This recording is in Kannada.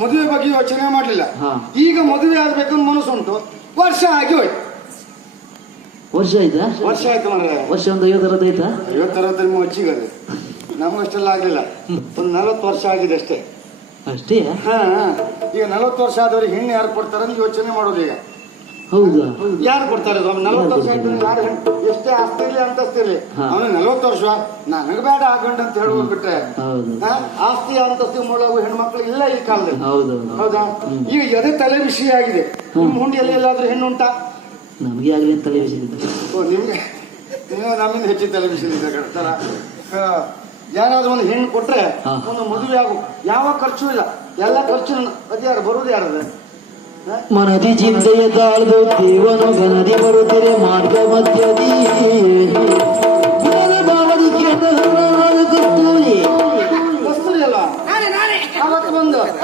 ಮದುವೆ ಬಗ್ಗೆ ಯೋಚನೆ ಮಾಡ್ಲಿಲ್ಲ. ಈಗ ಮದುವೆ ಆಗ್ಬೇಕು ಮನಸ್ಸುಂಟು, ವರ್ಷ ಆಗಿ ಹೋಯ್ತು. ವರ್ಷ ಆಯ್ತಾ? ವರ್ಷ ಆಯ್ತು ಮಾರ್ರೆ. ವರ್ಷ ಒಂದು 50-60 ಆಯ್ತಾ? 50-60 ಹೆಚ್ಚಿಗದೆ ನಮಗಷ್ಟೆಲ್ಲ ಆಗ್ಲಿಲ್ಲ. ಒಂದು 40 ವರ್ಷ ಆಗಿದೆ ಅಷ್ಟೇ. ಅಷ್ಟೇ? ಈಗ 40 ವರ್ಷ ಆದವ್ರಿಗೆ ಹೆಣ್ಣು ಯಾರು ಕೊಡ್ತಾರೆ ಅಂತ ಯೋಚನೆ ಮಾಡೋದು ಈಗ. ಹೌದಾ? ಯಾರು ಕೊಡ್ತಾರೆ? 40 ವರ್ಷ ಆಯ್ತು ಯಾರು ಎಷ್ಟೇ ಆಸ್ತಿ ಇರ್ಲಿ ಅಂತಸ್ತಿರ್ಲಿ ಅವನು 40 ವರ್ಷ ನನಗೆ ಬೇಡ ಆಗಂಡ ಅಂತ ಹೇಳೋಗ್ಬಿಟ್ರೆ ಆಸ್ತಿ ಅಂತಸ್ತಿ ಮೂಲವು ಹೆಣ್ಮಕ್ಳು ಇಲ್ಲ ಈ ಕಾಲದಲ್ಲಿ. ಹೌದಾ? ಈಗ ಎದೆ ತಲೆ ವಿಷಯ ಆಗಿದೆ. ನಿಮ್ಮ ಹುಂಡಿಯಲ್ಲಿ ಎಲ್ಲಾದ್ರೂ ಹೆಣ್ಣು ಉಂಟಾ? ನಮಗೆ ಆಗಲಿ ತಲೆ ವಿಷಯ. ಓ, ನಿಮ್ಗೆ ನೀವು ನಮ್ಮಿಂದ ಹೆಚ್ಚಿನ ತಲೆ ವಿಷಯ ಕಟ್ತಾರ. ಯಾರಾದ್ರೂ ಒಂದು ಹೆಣ್ಣು ಕೊಟ್ರೆ ಒಂದು ಮದುವೆ ಆಗು, ಯಾವ ಖರ್ಚು ಇಲ್ಲ, ಎಲ್ಲ ಖರ್ಚು ಅದ್ಯಾರು ಬರುವುದು ಯಾರದ? ಮನದಿ ಚಿಂತೆಯ ತಾಳ್ದು ದೇವನು ಗನದಿ ಬರುತ್ತಿರೆ ಮಾರ್ಗ ಮಧ್ಯದಿ